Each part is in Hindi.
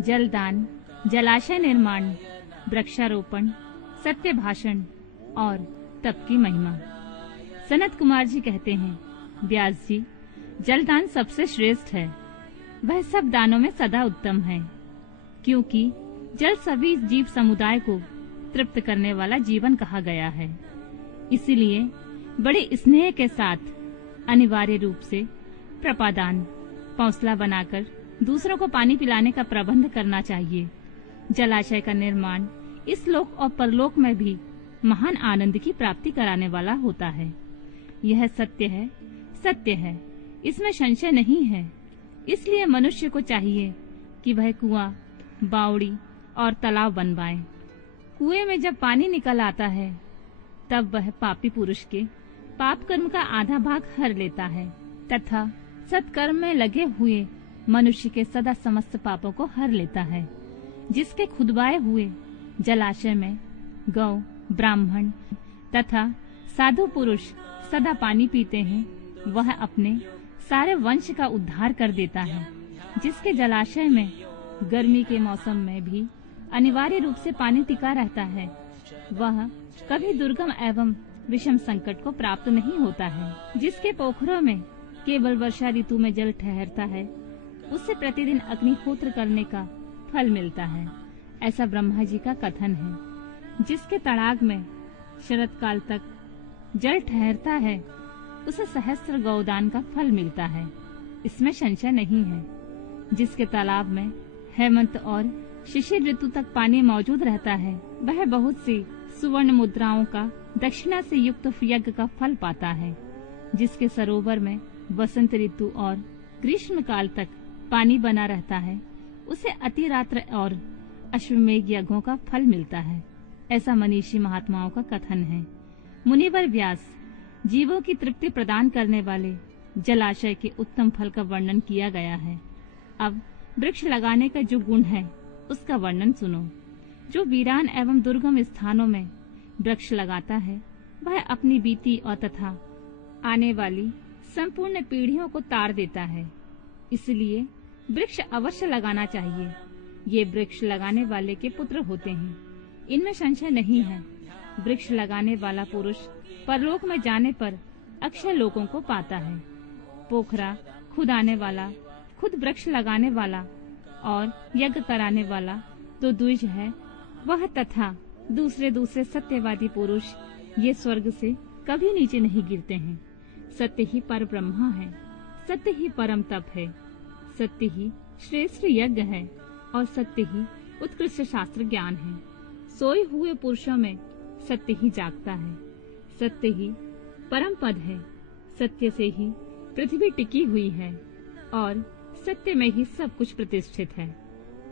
जलदान, जलाशय निर्माण, वृक्षारोपण, सत्य भाषण और तप की महिमा। सनत कुमार जी कहते हैं, व्यास जी, जलदान सबसे श्रेष्ठ है। वह सब दानों में सदा उत्तम है, क्योंकि जल सभी जीव समुदाय को तृप्त करने वाला जीवन कहा गया है। इसीलिए बड़े स्नेह के साथ अनिवार्य रूप से प्रपादान, पौंसला बनाकर दूसरों को पानी पिलाने का प्रबंध करना चाहिए। जलाशय का निर्माण इस लोक और परलोक में भी महान आनंद की प्राप्ति कराने वाला होता है। यह सत्य है, सत्य है, इसमें संशय नहीं है। इसलिए मनुष्य को चाहिए कि वह कुआं, बावड़ी और तालाब बनवाए। कुएं में जब पानी निकल आता है, तब वह पापी पुरुष के पाप कर्म का आधा भाग हर लेता है तथा सत्कर्म में लगे हुए मनुष्य के सदा समस्त पापों को हर लेता है। जिसके खुदवाए हुए जलाशय में गौ, ब्राह्मण तथा साधु पुरुष सदा पानी पीते हैं, वह अपने सारे वंश का उद्धार कर देता है। जिसके जलाशय में गर्मी के मौसम में भी अनिवार्य रूप से पानी टिका रहता है, वह कभी दुर्गम एवं विषम संकट को प्राप्त नहीं होता है। जिसके पोखरों में केवल वर्षा ऋतु में जल ठहरता है, उससे प्रतिदिन अग्निहोत्र करने का फल मिलता है, ऐसा ब्रह्मा जी का कथन है। जिसके तड़ाग में शरद काल तक जल ठहरता है, उसे सहस्त्र गौदान का फल मिलता है, इसमें संशय नहीं है। जिसके तालाब में हेमंत और शिशिर ऋतु तक पानी मौजूद रहता है, वह बहुत सी सुवर्ण मुद्राओं का दक्षिणा से युक्त यज्ञ का फल पाता है। जिसके सरोवर में वसंत ऋतु और ग्रीष्म काल तक पानी बना रहता है, उसे अतिरात्र और अश्वमेघ यज्ञों का फल मिलता है, ऐसा मनीषी महात्माओं का कथन है। मुनिवर व्यास, जीवों की तृप्ति प्रदान करने वाले जलाशय के उत्तम फल का वर्णन किया गया है। अब वृक्ष लगाने का जो गुण है, उसका वर्णन सुनो। जो वीरान एवं दुर्गम स्थानों में वृक्ष लगाता है, वह अपनी बीती और तथा आने वाली संपूर्ण पीढ़ियों को तार देता है। इसलिए वृक्ष अवश्य लगाना चाहिए। ये वृक्ष लगाने वाले के पुत्र होते हैं, इनमें संशय नहीं है। वृक्ष लगाने वाला पुरुष परलोक में जाने पर अक्षय लोकों को पाता है। पोखरा खुदाने वाला, खुद वृक्ष लगाने वाला और यज्ञ कराने वाला तो द्विज है, वह तथा दूसरे सत्यवादी पुरुष ये स्वर्ग से कभी नीचे नहीं गिरते हैं। सत्य ही पर ब्रह्मा है, सत्य ही परम तप है, सत्य ही श्रेष्ठ यज्ञ है और सत्य ही उत्कृष्ट शास्त्र ज्ञान है। सोए हुए पुरुषों में सत्य ही जागता है, सत्य ही परम पद है। सत्य से ही पृथ्वी टिकी हुई है और सत्य में ही सब कुछ प्रतिष्ठित है।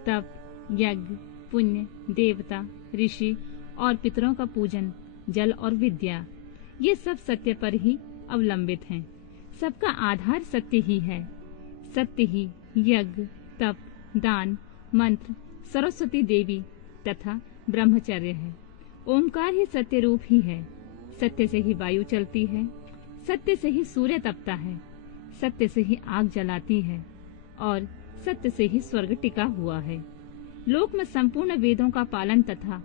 तप, यज्ञ, पुण्य, देवता, ऋषि और पितरों का पूजन, जल और विद्या, ये सब सत्य पर ही अवलंबित हैं। सबका आधार सत्य ही है। सत्य ही यज्ञ, तप, दान, मंत्र, सरस्वती देवी तथा ब्रह्मचर्य है। ओंकार ही सत्य रूप ही है। सत्य से ही वायु चलती है, सत्य से ही सूर्य तपता है, सत्य से ही आग जलाती है और सत्य से ही स्वर्ग टिका हुआ है। लोक में संपूर्ण वेदों का पालन तथा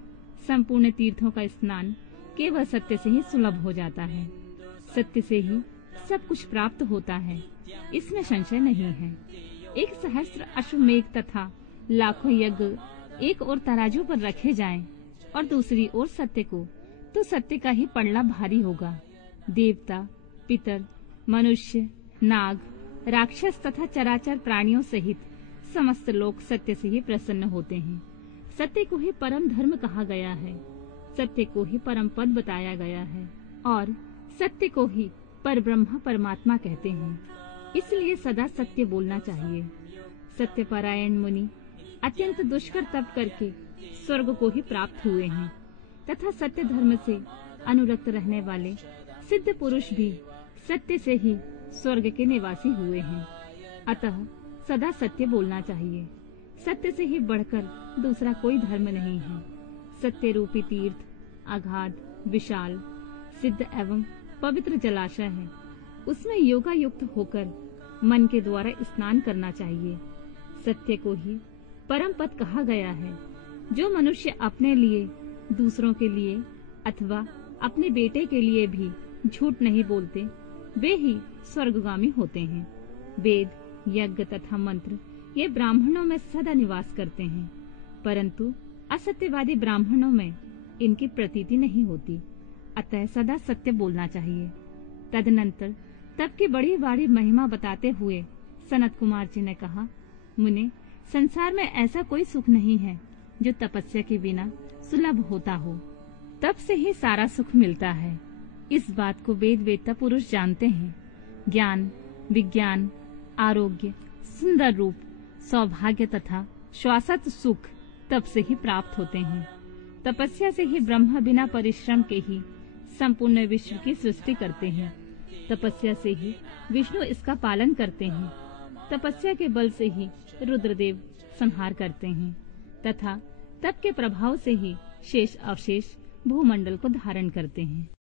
संपूर्ण तीर्थों का स्नान केवल सत्य से ही सुलभ हो जाता है। सत्य से ही सब कुछ प्राप्त होता है, इसमें संशय नहीं है। 1,000 अश्वमेघ तथा लाखों यज्ञ एक ओर तराजू पर रखे जाएं और दूसरी ओर सत्य को, तो सत्य का ही पलड़ा भारी होगा। देवता, पितर, मनुष्य, नाग, राक्षस तथा चराचर प्राणियों सहित समस्त लोग सत्य से ही प्रसन्न होते हैं। सत्य को ही परम धर्म कहा गया है, सत्य को ही परम पद बताया गया है और सत्य को ही परब्रह्म परमात्मा कहते हैं। इसलिए सदा सत्य बोलना चाहिए। सत्यपरायण मुनि अत्यंत दुष्कर तप करके स्वर्ग को ही प्राप्त हुए हैं तथा सत्य धर्म से अनुरक्त रहने वाले सिद्ध पुरुष भी सत्य से ही स्वर्ग के निवासी हुए हैं। अतः सदा सत्य बोलना चाहिए। सत्य से ही बढ़कर दूसरा कोई धर्म नहीं है। सत्य रूपी तीर्थ अगाध, विशाल, सिद्ध एवं पवित्र जलाशय है। उसमें योगा युक्त होकर मन के द्वारा स्नान करना चाहिए। सत्य को ही परम पद कहा गया है। जो मनुष्य अपने लिए, दूसरों के लिए अथवा अपने बेटे के लिए भी झूठ नहीं बोलते, वे ही स्वर्गगामी होते हैं। वेद, यज्ञ तथा मंत्र ये ब्राह्मणों में सदा निवास करते हैं, परंतु असत्यवादी ब्राह्मणों में इनकी प्रतीति नहीं होती। अतः सदा सत्य बोलना चाहिए। तदनंतर तप की बड़ी बड़ी महिमा बताते हुए सनत कुमार जी ने कहा, मुने, संसार में ऐसा कोई सुख नहीं है जो तपस्या के बिना सुलभ होता हो। तप से ही सारा सुख मिलता है। इस बात को वेद वेत्ता पुरुष जानते हैं। ज्ञान, विज्ञान, आरोग्य, सुंदर रूप, सौभाग्य तथा शाश्वत सुख तप से ही प्राप्त होते हैं। तपस्या से ही ब्रह्मा बिना परिश्रम के ही संपूर्ण विश्व की सृष्टि करते हैं। तपस्या से ही विष्णु इसका पालन करते हैं। तपस्या के बल से ही रुद्रदेव संहार करते हैं तथा तप के प्रभाव से ही शेष अवशेष भूमंडल को धारण करते हैं।